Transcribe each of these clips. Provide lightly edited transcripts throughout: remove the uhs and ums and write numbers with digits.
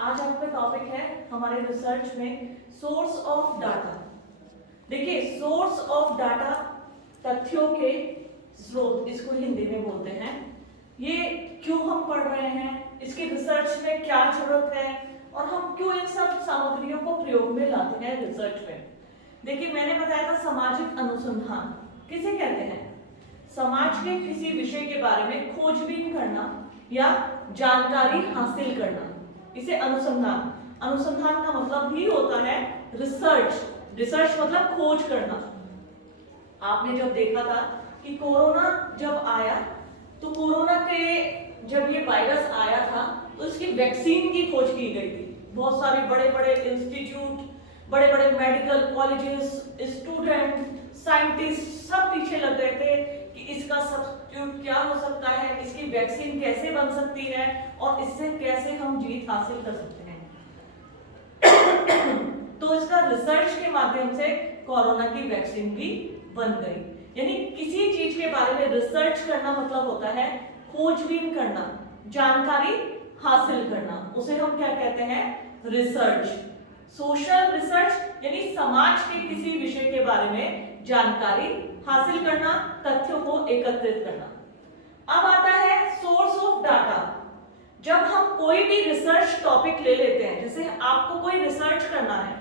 आज आपका टॉपिक है हमारे रिसर्च में सोर्स ऑफ डाटा। देखिए, सोर्स ऑफ डाटा तथ्यों के स्रोत, इसको हिंदी में बोलते हैं। ये क्यों हम पढ़ रहे हैं, इसकी रिसर्च में क्या जरूरत है और हम क्यों इन सब सामग्रियों को प्रयोग में लाते हैं रिसर्च में। देखिए, मैंने बताया था सामाजिक अनुसंधान किसे कहते हैं? समाज के किसी विषय के बारे में खोजबीन करना या जानकारी हासिल करना, इसे अनुसंधान। अनुसंधान का मतलब ही होता है रिसर्च। रिसर्च मतलब खोज करना। आपने जब देखा था कि कोरोना जब आया, तो कोरोना के जब ये वायरस आया था तो इसकी वैक्सीन की खोज की गई थी। बहुत सारे बड़े बड़े इंस्टीट्यूट, बड़े बड़े मेडिकल कॉलेजेस, स्टूडेंट, साइंटिस्ट सब पीछे लग गए थे कि इसका सब्स्टिट्यूट क्या हो सकता है, इसकी वैक्सीन कैसे बन सकती है और इससे कैसे हम जीत हासिल कर सकते हैं। तो इसका रिसर्च के माध्यम से कोरोना की वैक्सीन भी बन गई। यानी किसी चीज के बारे में रिसर्च करना मतलब होता है खोजबीन करना, जानकारी हासिल करना। उसे हम क्या कहते हैं? रिसर्च। सोशल रिसर्च यानी समाज के किसी विषय के बारे में जानकारी हासिल करना, तथ्यों को एकत्रित करना। अब आता है सोर्स ऑफ डाटा। जब हम कोई भी रिसर्च टॉपिक ले लेते हैं, जैसे आपको कोई रिसर्च करना है,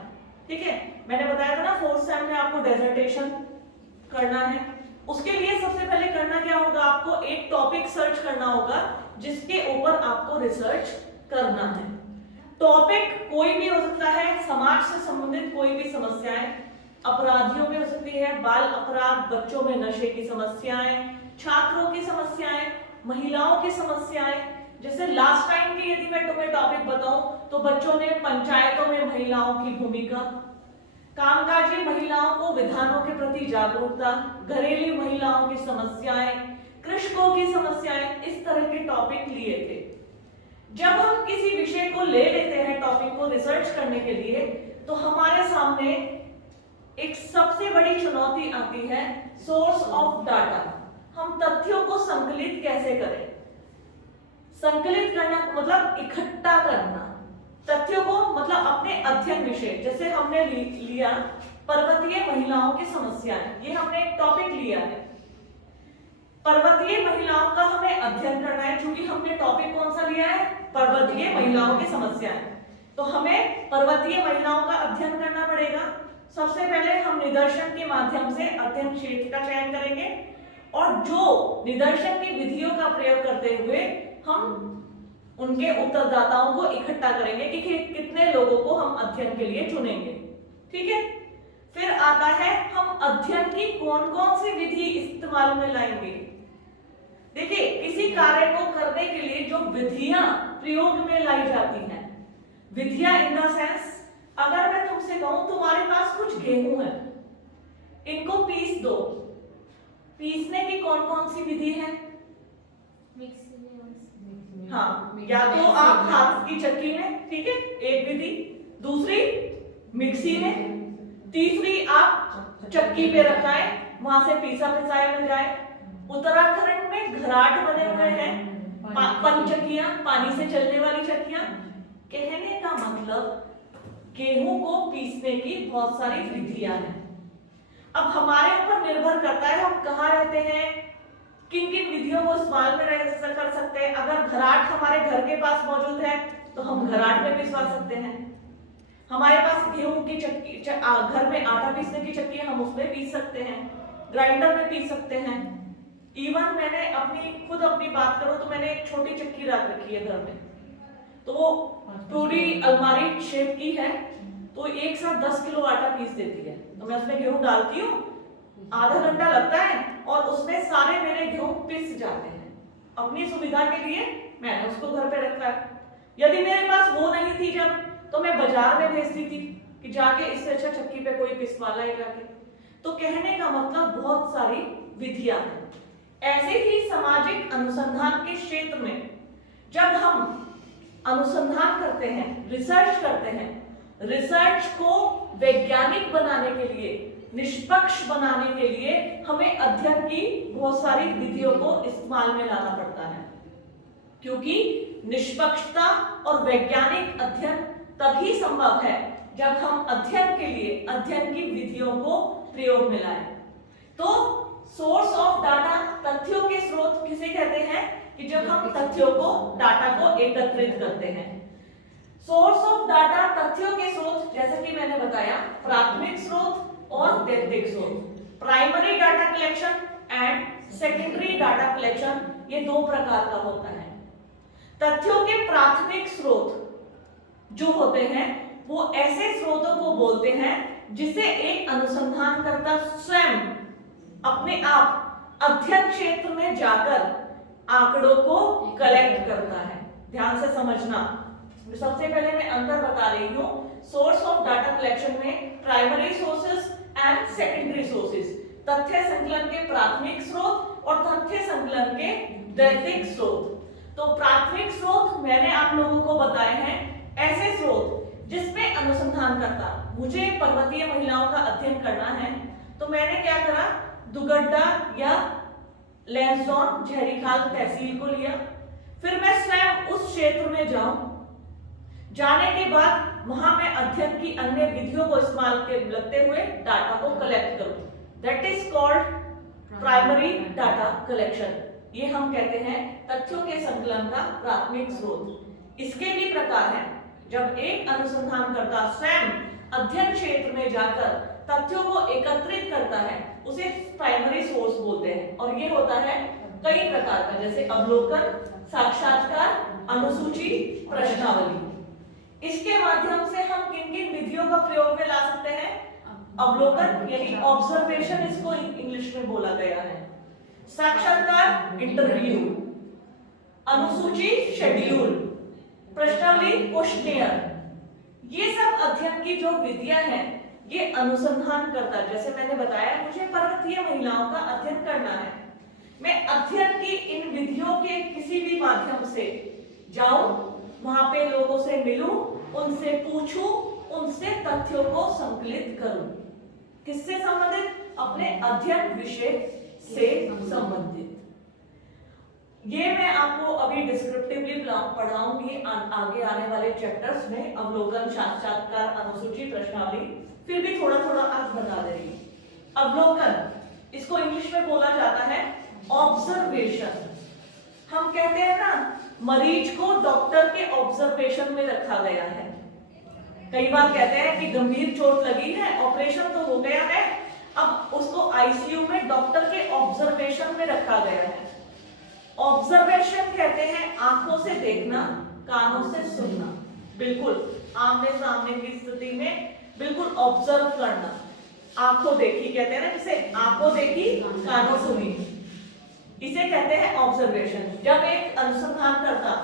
ठीक है, मैंने बताया था ना 4th सेम में आपको डेजर्टेशन करना है। उसके लिए सबसे पहले करना क्या होगा? आपको एक टॉपिक सर्च करना होगा जिसके ऊपर आपको रिसर्च करना है। टॉपिक कोई भी हो सकता है, समाज से संबंधित कोई भी समस्याएं, अपराधियों में हो सकती है, बाल अपराध, बच्चों में नशे की समस्याएं, छात्रों की समस्याएं, महिलाओं की समस्याएं। जैसे लास्ट टाइम की यदि मैं तुम्हें टॉपिक बताऊं तो बच्चों ने पंचायतों में महिलाओं की भूमिका, कामकाजी महिलाओं को विधानों के प्रति जागरूकता, घरेलू महिलाओं की समस्याएं, कृषकों की समस्याएं, इस तरह के टॉपिक लिए थे। जब हम किसी विषय को ले लेते हैं टॉपिक को रिसर्च करने के लिए, तो हमारे सामने एक सबसे बड़ी चुनौती आती है सोर्स ऑफ डाटा। हम तथ्यों को संकलित कैसे करें? संकलित करना मतलब इकट्ठा करना। तथ्यों को मतलब अपने अध्ययन विषय, जैसे हमने लिया पर्वतीय महिलाओं की समस्याएं, ये हमने एक टॉपिक लिया है। पर्वतीय महिलाओं का हमें अध्ययन करना है, क्योंकि हमने टॉपिक कौन सा लिया है? पर्वतीय महिलाओं की समस्याएं। तो हमें पर्वतीय महिलाओं का अध्ययन करना पड़ेगा। सबसे पहले हम निदर्शन के माध्यम से अध्ययन क्षेत्र का चयन करेंगे और जो निदर्शन की विधियों का प्रयोग करते हुए हम उनके उत्तरदाताओं को इकट्ठा करेंगे कि कितने लोगों को हम अध्ययन के लिए चुनेंगे। ठीक है, फिर आता है हम अध्ययन की कौन कौन सी विधि इस्तेमाल में लाएंगे। देखिए, किसी कार्य को करने के लिए जो विधियां प्रयोग में लाई जाती हैं, विधियां इन द सेंस, अगर मैं तुमसे कहूं तुम्हारे पास कुछ गेहूं है, इनको पीस दो, पीसने की कौन कौन सी विधि है? हाँ, या तो आप हाथ की चक्की में, ठीक है, एक विधि, दूसरी मिक्सी में, तीसरी आप चक्की पे रखाएं, वहां से पीसा पिसाया मिल जाए। उत्तराखंड में घराट बने हुए हैं, पंचक्कियां, पानी से चलने वाली चक्कियां। कहने का मतलब गेहूं को पीसने की बहुत सारी विधियां हैं। अब हमारे ऊपर निर्भर करता है हम कहाँ रहते हैं, किन किन विधियों को इस्तेमाल में कर सकते हैं। अगर घराट हमारे घर के पास मौजूद है तो हम घराट में पिसवा सकते हैं। हमारे पास गेहूं की चक्की, घर में आटा पीसने की चक्की है, हम उसमें पीस सकते हैं, ग्राइंडर में पीस सकते हैं। इवन मैंने खुद अपनी बात करूं तो मैंने एक छोटी चक्की रख रखी है घर में, तो वो पूरी अलमारी शेप की है, तो एक साथ 10 किलो आटा पीस देती है। तो मैं उसमें गेहूं डालती हूँ, आधा घंटा लगता है और उसमें सारे मेरे गेहूं पिस जाते हैं। अपनी सुविधा के लिए मैंने उसको घर पे रखा है। यदि मेरे पास वो नहीं थी जब, तो मैं बाजार में भेजती थी कि जाके इससे अच्छा चक्की पे कोई पिसवा लाएगा के। तो कहने का मतलब बहुत सारी विधियां हैं। ऐसे ही सामाजिक अनुसंधान के क्षेत्र में जब हम अनुसंधान करते हैं, रिसर्च करते हैं, रिसर्च को वैज्ञानिक बनाने के लिए, निष्पक्ष बनाने के लिए हमें अध्ययन की बहुत सारी विधियों को इस्तेमाल में लाना पड़ता है। क्योंकि निष्पक्षता और वैज्ञानिक अध्ययन तभी संभव है जब हम अध्ययन के लिए अध्ययन की विधियों को प्रयोग में लाएं। तो सोर्स ऑफ डाटा, तथ्यों के स्रोत किसे कहते हैं कि जब हम तथ्यों को, डाटा को एकत्रित करते हैं। सोर्स ऑफ डाटा, तथ्यों के स्रोत, जैसे कि मैंने बताया, प्राथमिक स्रोत और द्वितीयक स्रोत, primary data collection and secondary data collection, ये दो प्रकार का होता है। तथ्यों के प्राथमिक स्रोत जो होते हैं वो ऐसे स्रोतों को बोलते हैं जिसे एक अनुसंधानकर्ता स्वयं अपने आप अध्ययन क्षेत्र में जाकर आंकड़ों को कलेक्ट करता है। ध्यान से समझना, सबसे पहले मैं अंतर बता रही हूं। सोर्स ऑफ डाटा कलेक्शन में primary sources and secondary sources, तथ्य संकलन के प्राथमिक स्रोत और तथ्य संकलन के द्वितीयक स्रोत। तो प्राथमिक स्रोत मैंने आप लोगों को बताए हैं ऐसे स्रोत जिसमें अनुसंधान करता, मुझे पर्वतीय महिलाओं का अध्ययन करना है तो मैंने क्या करा, दुगड्डा या लैंसडौन जहरीखाल तहसील को लिया, फिर मैं स्वयं उस क्षेत्र में जाऊं, जाने के बाद वहां मैं अध्ययन की अन्य विधियों को इस्तेमाल करते हुए डाटा को कलेक्ट करूं। That is called primary data collection. ये हम कहते हैं तथ्यों के संकलन का प्राथमिक स्रोत। इसके भी प्रकार हैं। जब एक अनुसंधानकर्ता स्वयं अध्ययन क्षेत्र में जाकर तथ्यों को एकत्रित करता है उसे प्राइमरी सोर्स बोलते हैं, और ये होता है कई प्रकार का, जैसे अवलोकन, साक्षात्कार, अनुसूची, प्रश्नावली। इसके माध्यम से हम किन किन विधियों का प्रयोग में ला सकते हैं? अवलोकन यानी ऑब्जर्वेशन, इसको इंग्लिश में बोला गया है। साक्षात्कार इंटरव्यू, अनुसूची शेड्यूल, प्रश्नावली क्वेश्चनियर। ये सब अध्ययन की जो विधियां हैं ये अनुसंधान करता, जैसे मैंने बताया मुझे पर्वतीय महिलाओं का अध्ययन करना है, मैं अध्ययन की इन विधियों के किसी भी माध्यम से जाऊं, वहां पे लोगों से मिलूं, उनसे पूछूं, उनसे तथ्यों को संकलित करूं। किससे संबंधित? अपने अध्ययन विषय से संबंधित। ये मैं आपको अभी डिस्क्रिप्टिवली पढ़ाऊंगी आगे आने वाले चैप्टर्स में, अवलोकन, साक्षात्कार, अनुसूची, प्रश्नावली। फिर भी थोड़ा थोड़ा आज बता दे रही हूं। अवलोकन, इसको इंग्लिश में बोला जाता है ऑब्जर्वेशन। हम कहते हैं ना, मरीज को डॉक्टर के ऑब्जर्वेशन में रखा गया है। कई बार कहते हैं कि गंभीर चोट लगी है, ऑपरेशन तो हो गया है, अब उसको आईसीयू में डॉक्टर के ऑब्जर्वेशन में रखा गया है। ऑब्जर्वेशन कहते हैं आंखों से देखना, कानों से सुनना, बिल्कुल आमने सामने की स्थिति में बिल्कुल ऑब्जर्व करना। आंखों देखी कहते हैं ना, जिसे आंखों देखी कानों सुनी, इसे कहते हैं ऑब्जर्वेशन। जब एक अनुसंधानकर्ता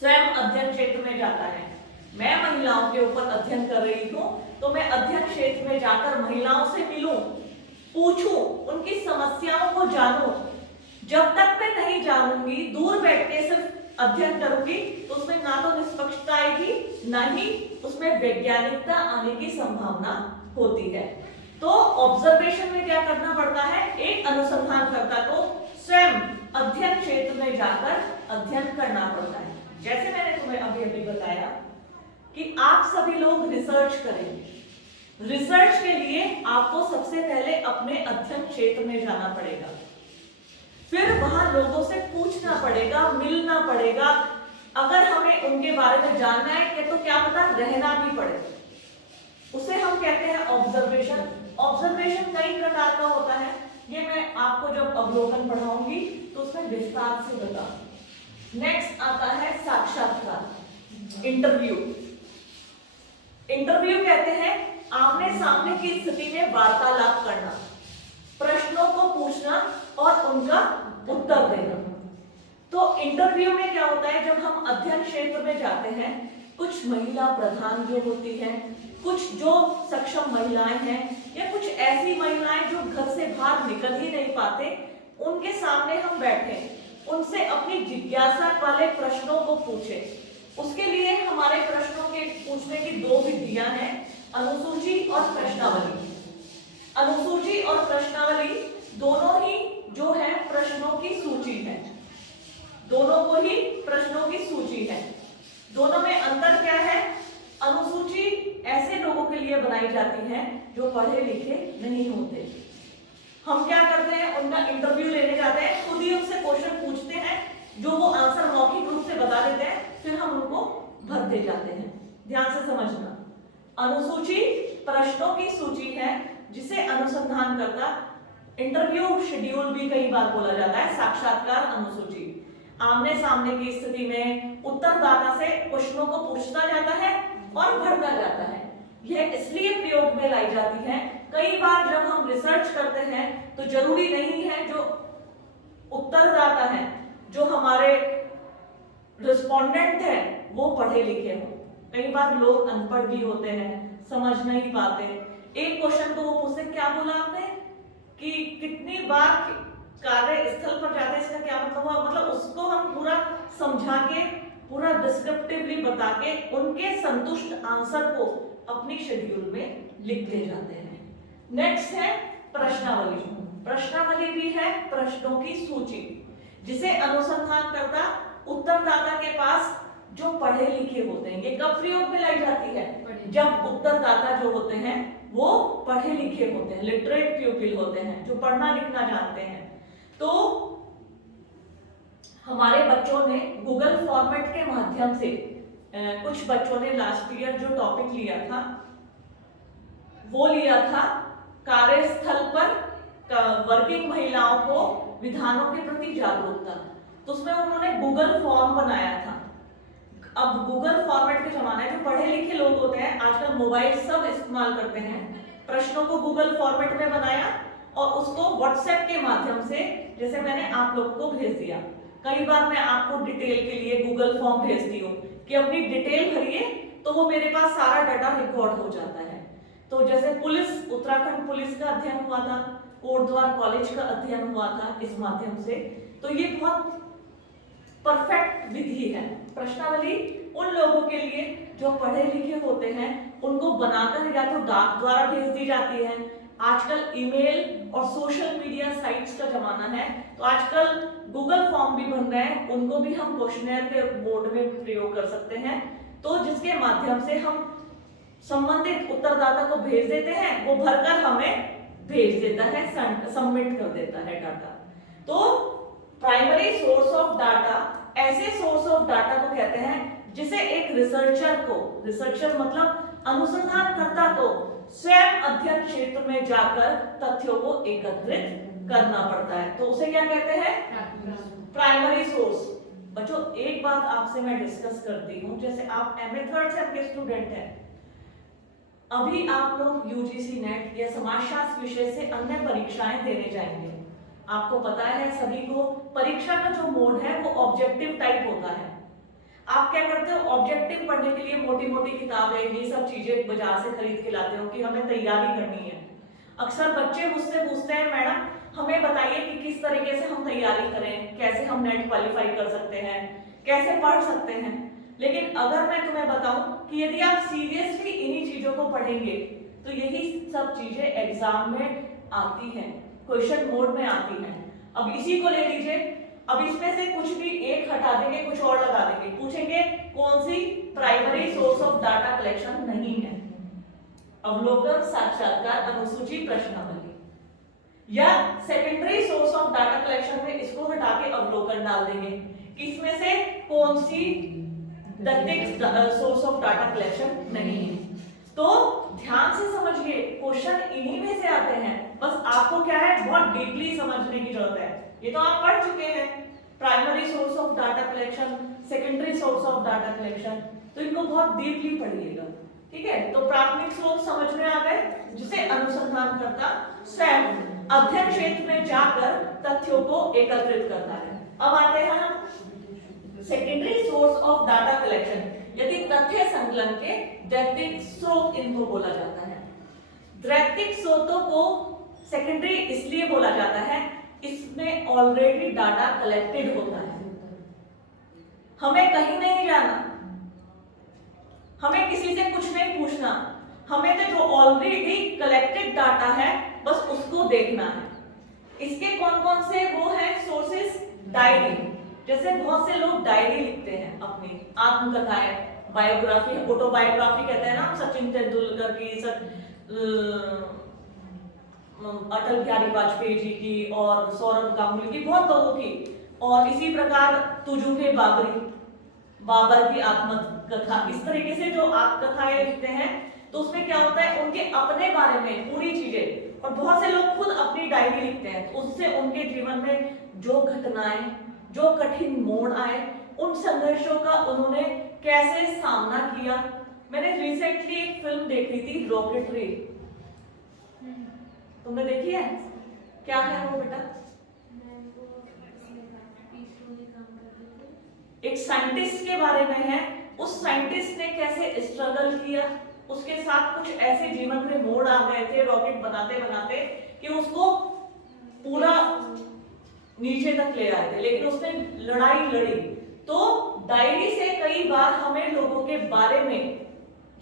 स्वयं अध्ययन क्षेत्र में जाता है, मैं महिलाओं के ऊपर अध्ययन कर रही हूं, तो मैं अध्ययन क्षेत्र में जाकर महिलाओं से मिलूं, पूछूं, उनकी समस्याओं को जानूं। जब तक मैं नहीं जानूंगी, दूर बैठ के सिर्फ अध्ययन करूंगी, तो उसमें ना तो निष्पक्षता आएगी, ना ही उसमें वैज्ञानिकता आने की संभावना होती है। तो ऑब्जर्वेशन में क्या करना पड़ता है? एक अनुसंधानकर्ता को स्वयं अध्ययन क्षेत्र में जाकर अध्ययन करना पड़ता है। जैसे मैंने तुम्हें अभी अभी बताया कि आप सभी लोग रिसर्च करेंगे। रिसर्च के लिए आपको सबसे पहले अपने अध्ययन क्षेत्र में जाना पड़ेगा, फिर वहां लोगों से पूछना पड़ेगा, मिलना पड़ेगा। अगर हमें उनके बारे में जानना है कि तो क्या पता रहना भी पड़े, उसे हम कहते हैं ऑब्जर्वेशन। ऑब्जर्वेशन कई प्रकार का होता है, ये मैं आपको जब अवलोकन पढ़ाऊंगी तो उसमें विस्तार से बताऊंगी। नेक्स्ट आता है साक्षात्कार, इंटरव्यू। इंटरव्यू कहते हैं आमने सामने की स्थिति में वार्तालाप करना, प्रश्नों को पूछना और उनका उत्तर देना। तो इंटरव्यू में क्या होता है, जब हम अध्ययन क्षेत्र में जाते हैं, कुछ महिला प्रधान जो होती हैं, कुछ जो सक्षम महिलाएं हैं, या कुछ ऐसी महिलाएं जो घर से बाहर निकल ही नहीं पाते, उनके सामने हम बैठे, उनसे अपनी जिज्ञासा वाले प्रश्नों को पूछे। उसके लिए हमारे प्रश्नों के पूछने की दो विधियां हैं, अनुसूची और प्रश्नावली। अनुसूची और प्रश्नावली दोनों ही जो है प्रश्नों की सूची है। दोनों को ही प्रश्नों की सूची है। दोनों में अंतर क्या है? अनुसूची ऐसे लोगों के लिए बनाई जाती है जो पढ़े लिखे नहीं होते। हम क्या करते हैं, उनका इंटरव्यू लेने जाते हैं, खुद ही उनसे क्वेश्चन पूछते हैं, जो वो आंसर मौखिक रूप से बता देते हैं, फिर हम उनको भरते जाते हैं। ध्यान से समझना, अनुसूची प्रश्नों की सूची है जिसे अनुसंधानकर्ता, इंटरव्यू शेड्यूल भी कई बार बोला जाता है, साक्षात्कार अनुसूची, आमने सामने की स्थिति में उत्तरदाता से प्रश्नों को पूछता जाता है और भरता जाता है। यह इसलिए प्रयोग में लाई जाती है, कई बार जब हम रिसर्च करते हैं तो जरूरी नहीं है जो उत्तरदाता है, जो हमारे रिस्पोंडेंट है, वो पढ़े लिखे हो। कई बार लोग अनपढ़ भी होते हैं, समझ नहीं पाते। एक क्वेश्चन को वो पूछते, क्या बोला आपने कि कितनी बार कार्य स्थल पर जाते हैं, इसका क्या मतलब हुआ, मतलब उसको हम पूरा समझा के, पूरा डिस्क्रिप्टिवली बता के उनके संतुष्ट आंसर को अपनी शेड्यूल में लिखते जाते हैं। नेक्स्ट है प्रश्नावली। प्रश्नावली भी है प्रश्नों की सूची, जिसे अनुसंधानकर्ता उत्तरदाता के पास जो पढ़े लिखे होते हैं, ये कब प्रयोग में लाई जाती है? जब उत्तरदाता जो होते हैं वो पढ़े लिखे होते हैं, लिटरेट प्यूपिल होते हैं, जो पढ़ना लिखना जानते हैं। तो हमारे बच्चों ने गूगल फॉर्मेट के माध्यम से, कुछ बच्चों ने लास्ट ईयर जो टॉपिक लिया था वो लिया था कार्यस्थल पर वर्किंग महिलाओं को विधानों के प्रति जागरूकता। तो उसमें उन्होंने गूगल फॉर्म बनाया था। अब गूगल फॉर्मेट का जमाना है, जो पढ़े लिखे लोग होते हैं आजकल मोबाइल सब इस्तेमाल करते हैं, प्रश्नों को गूगल फॉर्मेट में बनाया और उसको व्हाट्सएप के माध्यम से, जैसे मैंने आप लोग को भेज दिया, कई बार मैं आपको डिटेल के लिए गूगल फॉर्म भेजती हूँ कि अपनी डिटेल भरिए, तो वो मेरे पास सारा डाटा रिकॉर्ड हो जाता है। तो जैसे पुलिस, उत्तराखंड पुलिस का अध्ययन हुआ था, कोटद्वार कॉलेज का अध्ययन हुआ था इस माध्यम से। तो ये बहुत परफेक्ट विधि है। प्रश्नावली उन लोगों के लिए जो पढ़े लिखे होते हैं, उनको बनाकर या तो डाक द्वारा भेज दी जाती है। आजकल ईमेल और सोशल मीडिया साइट्स का जमाना है, तो आजकल गूगल फॉर्म भी बन रहे हैं, उनको भी हम क्वेश्चनर के मोड में प्रयोग कर सकते हैं। तो जिसके माध्यम से हम संबंधित उत्तरदाता को भेज देते हैं, वो भरकर हमें भेज देता है, सबमिट कर देता है डाटा। तो प्राइमरी सोर्स ऑफ डाटा ऐसे सोर्स ऑफ डाटा को कहते हैं जिसे एक रिसर्चर को, रिसर्चर मतलब अनुसंधानकर्ता को स्वयं अध्ययन क्षेत्र में जाकर तथ्यों को एकत्रित करना पड़ता है। तो उसे क्या कहते हैं? Primary source. बच्चों एक बात आपसे मैं डिस्कस करती हूँ, जैसे आप एमए थर्ड सेम के स्टूडेंट हैं, अभी आप लोग यूजीसी नेट या समाजशास्त्र विषय से अन्य परीक्षाएं देने जाएंगे। आपको पता है सभी को, परीक्षा का जो मोड है वो ऑब्जेक्टिव टाइप होता है। आप क्या करते हो, ऑब्जेक्टिव पढ़ने के लिए मोटी मोटी किताबें, ये सब चीजें बाजार से खरीद के लाते हो कि हमें तैयारी करनी है। अक्सर बच्चे मुझसे पूछते हैं, मैडम हमें बताइए कि किस तरीके से हम तैयारी करें, कैसे हम नेट क्वालिफाई कर सकते हैं, कैसे पढ़ सकते हैं। लेकिन अगर मैं तुम्हें बताऊं कि यदि आप सीरियसली इन्हीं चीजों को पढ़ेंगे तो यही सब चीजें एग्जाम में आती हैं, क्वेश्चन मोड में आती हैं। अब इसी को ले लीजिए, अब इसमें से कुछ भी एक हटा देंगे, कुछ और लगा देंगे, पूछेंगे कौन सी primary source of data collection नहीं है? अवलोकन, साक्षात्कार, अनुसूची, प्रश्नावली। या secondary source of data collection में इसको हटा के अवलोकन डाल देंगे कि इसमें से कौन सी तथ्यिक सोर्स ऑफ डाटा कलेक्शन नहीं है। तो ध्यान से समझिए, क्वेश्चन इन्हीं में से आते हैं, बस आपको क्या है, बहुत डीपली समझने की जरूरत है। ये तो आप पढ़ चुके हैं, primary source of data collection, secondary source of data collection, तो इनको बहुत डीपली पढ़िएगा, ठीक है। तो प्राथमिक स्रोत समझ में आ गए, जिसे अनुसंधानकर्ता स्वयं अध्ययन क्षेत्र में जाकर तथ्यों को एकत्रित करता है। अब आते हैं हम secondary source of data collection, यदि तथ्य संकलन के दैतिक स्रोत इनको बोला जाता है। दैतिक स्रोतों को सेकेंडरी इसलिए बोला जाता है, इसमें ऑलरेडी डाटा कलेक्टेड होता है, हमें कहीं नहीं जाना, हमें किसी से कुछ नहीं पूछना, हमें तो जो ऑलरेडी कलेक्टेड डाटा है बस उसको देखना है। इसके कौन कौन से वो हैं सोर्सेस? डायरी, जैसे बहुत से लोग डायरी लिखते हैं, अपनी आत्मकथाएं, बायोग्राफी, ऑटोबायोग्राफी कहते हैं ना, सचिन तेंदुलकर की, अटल बिहारी वाजपेयी जी की और सौरभ गांगुली की, बहुत लोगों की। और इसी प्रकार तुजुके बाबर की आत्मकथा, इस तरीके से जो आत्मकथाएं लिखते हैं, तो उसमें क्या होता है, उनके अपने बारे में पूरी चीजें, और बहुत से लोग खुद अपनी डायरी लिखते हैं, तो उससे उनके जीवन में जो घटनाएं, जो कठिन मोड़ आए, उन संघर्षों का उन्होंने कैसे सामना किया। मैंने रिसेंटली एक फिल्म देखी थी, रॉकेटरी, तुमने देखी है? क्या है वो बेटा? एक साइंटिस्ट के बारे में है। उस साइंटिस्ट ने कैसे स्ट्रगल किया, उसके साथ कुछ ऐसे जीवन में मोड़ आ गए थे रॉकेट बनाते बनाते कि उसको पूरा नीचे तक ले आए थे, लेकिन उसने लड़ाई लड़ी। तो डायरी से कई बार हमें लोगों के बारे में,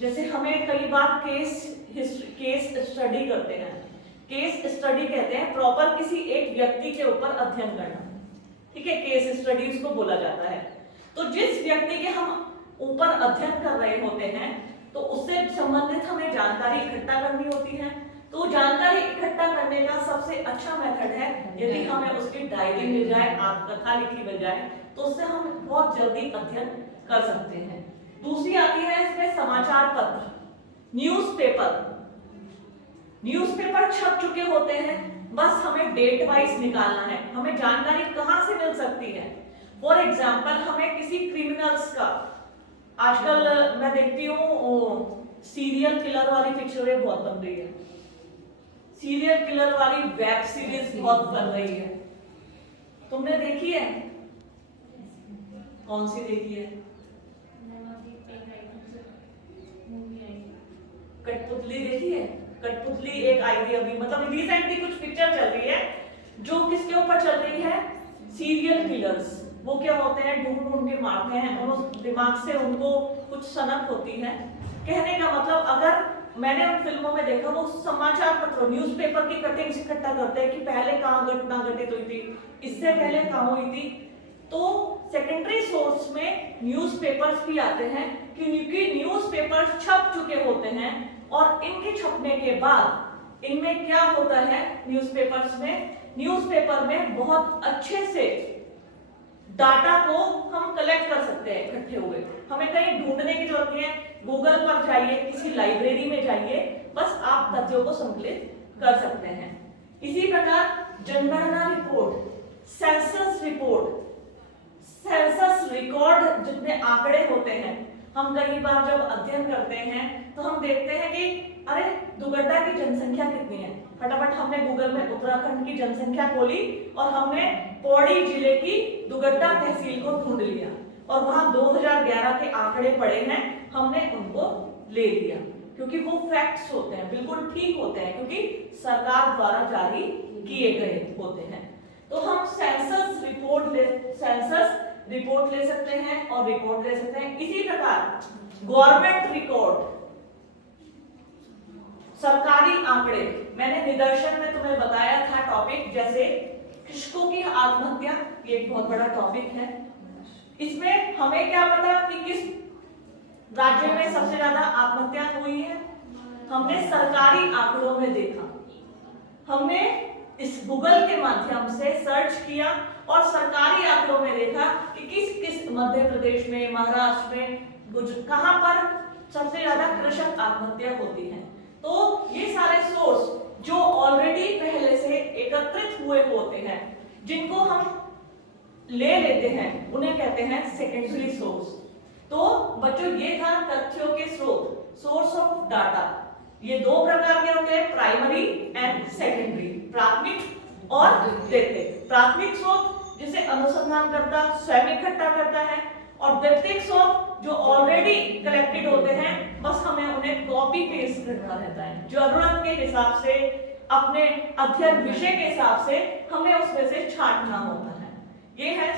जैसे हमें कई बार केस स्टडी करते हैं, केस स्टडी कहते हैं प्रॉपर किसी एक व्यक्ति के ऊपर अध्ययन करना, ठीक है, केस स्टडी उसको बोला जाता है। तो जिस व्यक्ति के हम ऊपर अध्ययन कर रहे होते हैं, तो उससे संबंधित हमें जानकारी इकट्ठा करनी होती है। तो जानकारी इकट्ठा करने का सबसे अच्छा मेथड है, यदि हमें उसकी डायरी मिल जाए, आत्मकथा लिखी मिल जाए, तो उससे हम बहुत जल्दी अध्ययन कर सकते हैं। दूसरी आती है इसमें समाचार पत्र, न्यूज़पेपर। न्यूज़पेपर छप चुके होते हैं, बस हमें डेट वाइज निकालना है, हमें जानकारी कहां से मिल सकती है। फॉर एग्जाम्पल, हमें किसी क्रिमिनल्स का, आजकल मैं देखती हूँ सीरियल किलर वाली पिक्चरें बहुत बन रही है, सीरियल किलर वाली वेब सीरीज बहुत बन रही है, तुमने देखी है? कौन सी देखी है? कठपुतली देखी है? कठपुतली एक आई थी अभी, मतलब रिसेंटली कुछ पिक्चर चल रही है जो किसके ऊपर चल रही है? Serial killers. वो क्या होते हैं, ढूंढ ढूंढ के मारते हैं, और उस दिमाग से उनको कुछ सनक होती है। कहने का मतलब, अगर मैंने उन फिल्मों में देखा, वो समाचार पत्र, न्यूज़पेपर की कटिंग्स इकट्ठा करते हैं कि पहले कहां घटना घटित हुई थी, इससे पहले कहां हुई थी। तो सेकेंडरी सोर्स में न्यूज़पेपर्स भी आते हैं, क्योंकि न्यूज़पेपर्स छप चुके होते हैं, और इनके छपने के बाद इनमें क्या होता है, न्यूज़पेपर में बहुत अच्छे से डाटा को हम कलेक्ट कर सकते हैं इकट्ठे हुए। हमें कहीं ढूंढने की जरूरत नहीं है, गूगल पर जाइए, किसी लाइब्रेरी में जाइए, बस आप तथ्यों को संकलित कर सकते हैं। इसी प्रकार जनगणना report, census report, census record, जितने आंकड़े होते हैं, हम कई बार जब अध्ययन करते हैं तो हम देखते हैं कि अरे दुगड्डा की जनसंख्या कितनी है, फटाफट हमने गूगल में उत्तराखंड की जनसंख्या खोली और हमने पौड़ी जिले की दुगड्डा तहसील को ढूंढ लिया, और वहां 2011 के आंकड़े पड़े हैं, हमने उनको ले लिया, क्योंकि वो फैक्ट्स होते हैं, बिल्कुल ठीक होते हैं, क्योंकि सरकार द्वारा जारी किए गए होते हैं। तो हम सेंसस रिपोर्ट ले सकते हैं और रिकॉर्ड ले सकते हैं। इसी प्रकार गवर्नमेंट रिकॉर्ड, सरकारी आंकड़े, मैंने निदर्शन में तुम्हें बताया था टॉपिक, जैसे कृषकों की आत्महत्या, ये एक बहुत बड़ा टॉपिक है। इसमें हमें क्या पता कि किस राज्य में सबसे ज्यादा आत्महत्या हुई है, हमने सरकारी आंकड़ों में देखा, हमने इस गूगल के माध्यम से सर्च किया और सरकारी आंकड़ों में देखा कि किस मध्य प्रदेश में, महाराष्ट्र में, कहां पर सबसे ज्यादा कृषक आत्महत्या होती है। तो ये सारे सोर्स जो ऑलरेडी पहले से एकत्रित हुए होते हैं, जिनको हम ले लेते हैं, उन्हें कहते हैं सेकेंडरी सोर्स। तो बच्चों, ये था तथ्यों के स्रोत, सोर्स ऑफ डाटा। ये दो प्रकार के होते हैं, प्राइमरी एंड सेकेंडरी, प्राथमिक और द्वितीयक। प्राथमिक स्रोत जिसे अनुसंधानकर्ता स्वयं इकट्ठा करता है, और द्वितीयक स्रोत जो ऑलरेडी कलेक्टेड होते हैं, बस हमें उन्हें कॉपी पेस्ट करना रहता है, जरूरत के हिसाब से, अपने अध्ययन विषय के हिसाब से हमें उसमें से छांटना होता है। ये है